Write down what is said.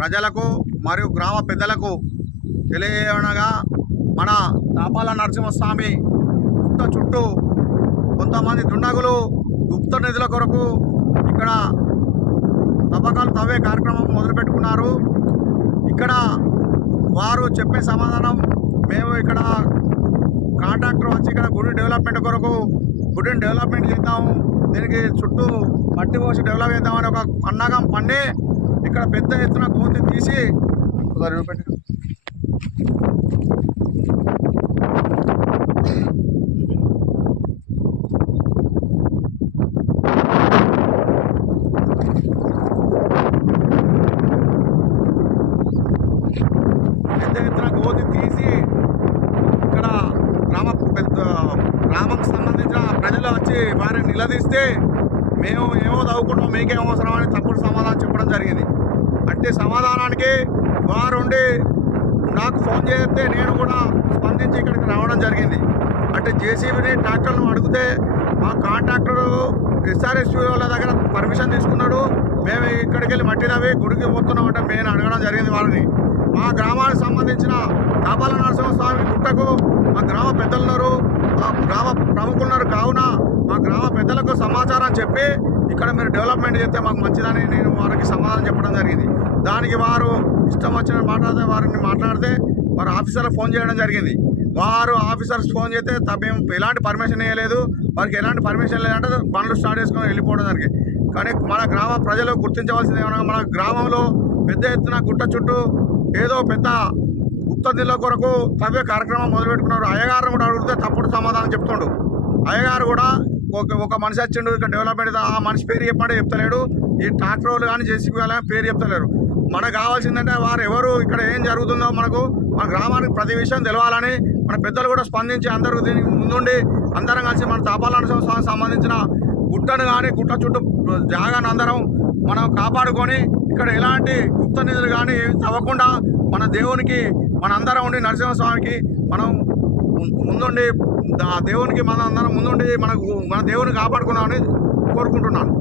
ప్రజలకు మరియు గ్రామ పెద్దలకు తెలియనగా మన తాపాల నరసింహస్వామి గుట్ట చుట్టూ కొంతమంది దుండగులు గుప్త నిధుల కొరకు ఇక్కడ తవ్వకాలు తవ్వే కార్యక్రమం మొదలుపెట్టుకున్నారు. ఇక్కడ వారు చెప్పే సమాధానం, మేము ఇక్కడ కాంట్రాక్టర్ వచ్చి ఇక్కడ గుడి డెవలప్మెంట్ కొరకు గుడిని డెవలప్మెంట్ చేద్దాము, దీనికి చుట్టూ మట్టి పోసి డెవలప్ చేద్దామని ఒక పన్నాగం పన్ని ఇక్కడ పెద్ద ఎత్తున గోతి తీసి ఇక్కడ గ్రామంకి సంబంధించిన ప్రజలు వచ్చి వారిని నిలదీస్తే మేము ఏమో చదువుకుంటాం, మీకేం అవసరం అని తప్పుడు సమాధానం చెప్పడం జరిగింది. అంటే సమాధానానికి వారుండి నాకు ఫోన్ చేస్తే నేను కూడా స్పందించి ఇక్కడికి రావడం జరిగింది. అంటే జేసీబీని ట్రాక్టర్ను అడిగితే మా కాంట్రాక్టర్ ఎస్ఆర్ఎస్యూ వాళ్ళ దగ్గర పర్మిషన్ తీసుకున్నాడు, మేము ఇక్కడికి వెళ్ళి మట్టి తవ్వి గుడికి పోతున్నాం అంటే మేము అడగడం జరిగింది వారిని. మా గ్రామానికి సంబంధించిన తాపాల నరసింహస్వామి గుట్టకు మా గ్రామ పెద్దలున్నారు, మా గ్రామ ప్రముఖులున్నారు. కావున మా గ్రామ పెద్దలకు సమాచారం చెప్పి ఇక్కడ మీరు డెవలప్మెంట్ చేస్తే మాకు మంచిదని నేను వారికి సమాధానం చెప్పడం జరిగింది. దానికి వారు ఇష్టం వచ్చిన మాట్లాడితే వారు ఆఫీసర్లకు ఫోన్ చేయడం జరిగింది. వారు ఆఫీసర్స్ ఫోన్ చేస్తే మేము ఎలాంటి పర్మిషన్ ఇవ్వలేదు, వారికి ఎలాంటి పర్మిషన్ లేదంటే పనులు స్టార్ట్ చేసుకొని వెళ్ళిపోవడం జరిగింది. కానీ మన గ్రామ ప్రజలు గుర్తించవలసింది ఏమన్నా, మన గ్రామంలో పెద్ద ఎత్తున గుట్ట చుట్టూ ఏదో పెద్ద గుప్త నిధుల కొరకు తవ్వే కార్యక్రమం మొదలుపెట్టుకున్నారు. అయ్యగారిని కూడా అడిగితే తప్పుడు సమాధానం చెప్తుండు. అయ్యగారు కూడా ఒక మనిషి వచ్చిండు ఇక్కడ డెవలప్మెంట్, ఆ మనిషి పేరు చెప్పంటే చెప్తలేడు, ఈ ట్రాక్టర్ వాళ్ళు కానీ జేసీబీ కానీ పేరు చెప్తలేరు. మనకు కావాల్సిందంటే వారు ఎవరు, ఇక్కడ ఏం జరుగుతుందో మనకు మన గ్రామానికి ప్రతి విషయం తెలవాలని మన పెద్దలు కూడా స్పందించి అందరూ దీనికి ముందుండి అందరం కలిసి మన తాపాల నరసింహస్వామికి సంబంధించిన గుట్టను కానీ గుట్ట చుట్టూ జాగాను అందరం మనం కాపాడుకొని ఇక్కడ ఎలాంటి గుప్త నిధులు కానీ తవ్వకుండా మన దేవునికి మన అందరం ఉండి నరసింహస్వామికి మనం ముందుండి ఆ దేవునికి మన అందరం ముందుండి మన దేవుని కాపాడుకుందామని కోరుకుంటున్నాను.